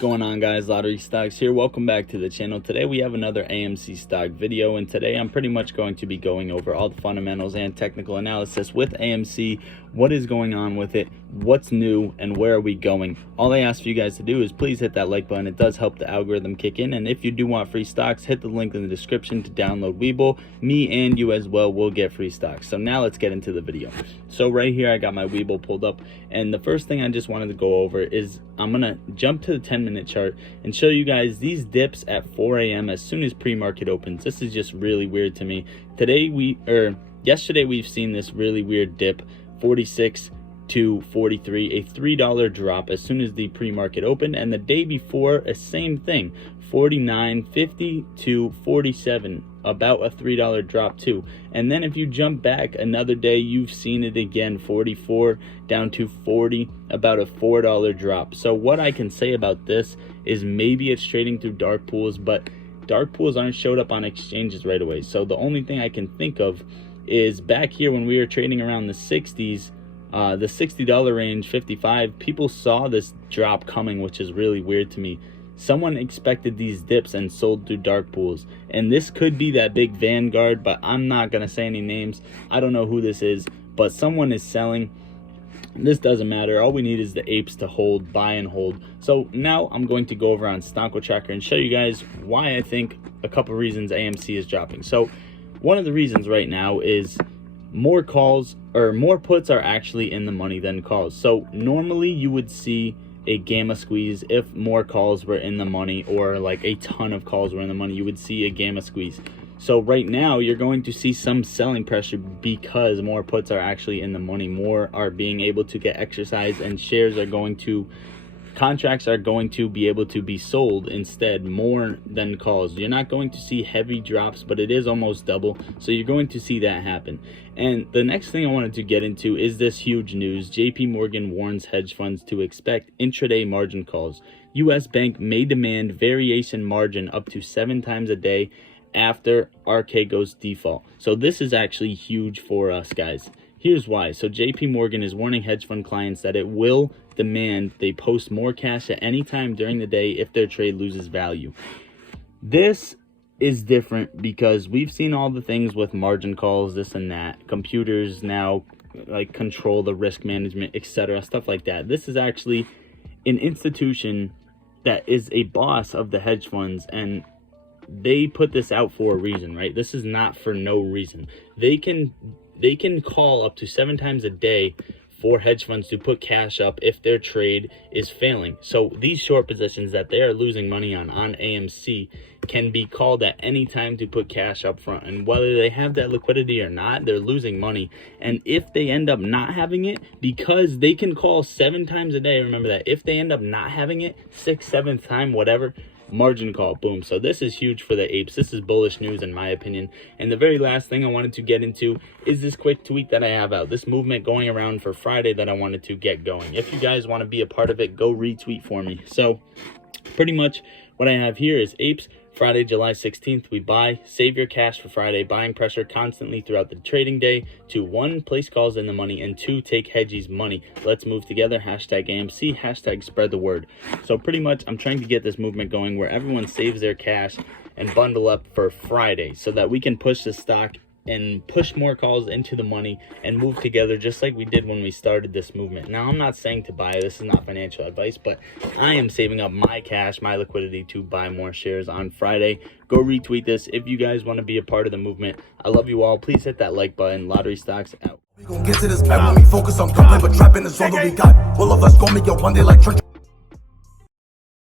going on, guys? Lottery Stocks here. Welcome back to the channel. Today we have another AMC stock video, and today I'm pretty much going to be going over all the fundamentals and technical analysis with AMC. What is going on with it, what's new, and where are we going? All I ask for you guys to do is please hit that like button. It does help the algorithm kick in, and if you do want free stocks, hit the link in the description to download Webull. Me and you as well will get free stocks. So now let's get into the video. So right here I got my Webull pulled up, and the first thing I just wanted to go over is I'm gonna jump to the 10-minute chart and show you guys these dips at 4 a.m. as soon as pre-market opens. This is just really weird to me. Yesterday we've seen this really weird dip, 46 to 43, a $3 drop as soon as the pre-market opened, and the day before a same thing, 49.50 to 47, about a $3 drop too. And then if you jump back another day, you've seen it again, 44 down to 40, about a $4 drop. So what I can say about this is maybe it's trading through dark pools, but dark pools aren't showed up on exchanges right away. So the only thing I can think of is back here when we were trading around the 60s, the $60 range, 55, people saw this drop coming, which is really weird to me. Someone expected these dips and sold through dark pools, and this could be that big Vanguard, but I'm not gonna say any names. I don't know who this is, but someone is selling. This doesn't matter. All we need is the apes to hold, buy and hold. So now I'm going to go over on Stock Tracker and show you guys why I think a couple reasons AMC is dropping. So one of the reasons right now is more calls, or more puts are actually in the money than calls. So normally you would see a gamma squeeze if more calls were in the money, or like a ton of calls were in the money, you would see a gamma squeeze. So right now you're going to see some selling pressure because more puts are actually in the money, more are being able to get exercised, and contracts are going to be able to be sold instead more than calls. You're not going to see heavy drops, but it is almost double, so you're going to see that happen. And the next thing I wanted to get into is this huge news. JP Morgan warns hedge funds to expect intraday margin calls. US Bank may demand variation margin up to 7 times a day after RK goes default. So this is actually huge for us, guys. Here's why. So JP Morgan is warning hedge fund clients that it will demand they post more cash at any time during the day if their trade loses value. This is different because we've seen all the things with margin calls, this and that. Computers now like control the risk management, etc., stuff like that. This is actually an institution that is a boss of the hedge funds, and they put this out for a reason, right? This is not for no reason. They can call up to 7 times a day for hedge funds to put cash up if their trade is failing. So these short positions that they are losing money on AMC can be called at any time to put cash up front, and whether they have that liquidity or not, they're losing money. And if they end up not having it, because they can call 7 times a day, remember that, if they end up not having it 6th, 7th time, whatever, margin call, boom. So this is huge for the apes. This is bullish news in my opinion. And the very last thing I wanted to get into is this quick tweet that I have out, this movement going around for Friday that I wanted to get going. If you guys want to be a part of it, go retweet for me. So pretty much what I have here is apes, Friday, July 16th, we buy. Save your cash for Friday. Buying pressure constantly throughout the trading day. 2, 1, place calls in the money. And 2, take hedgies money. Let's move together. Hashtag AMC. Hashtag spread the word. So pretty much I'm trying to get this movement going where everyone saves their cash and bundle up for Friday so that we can push the stock and push more calls into the money and move together just like we did when we started this movement. Now, I'm not saying to buy. This is not financial advice, but I am saving up my cash, my liquidity to buy more shares on Friday. Go retweet this if you guys want to be a part of the movement. I love you all. Please hit that like button. Lottery Stocks out. We gon' get to this back when we focus on gunplay, but trapping is all that we got. All of us gon' make it one day like church.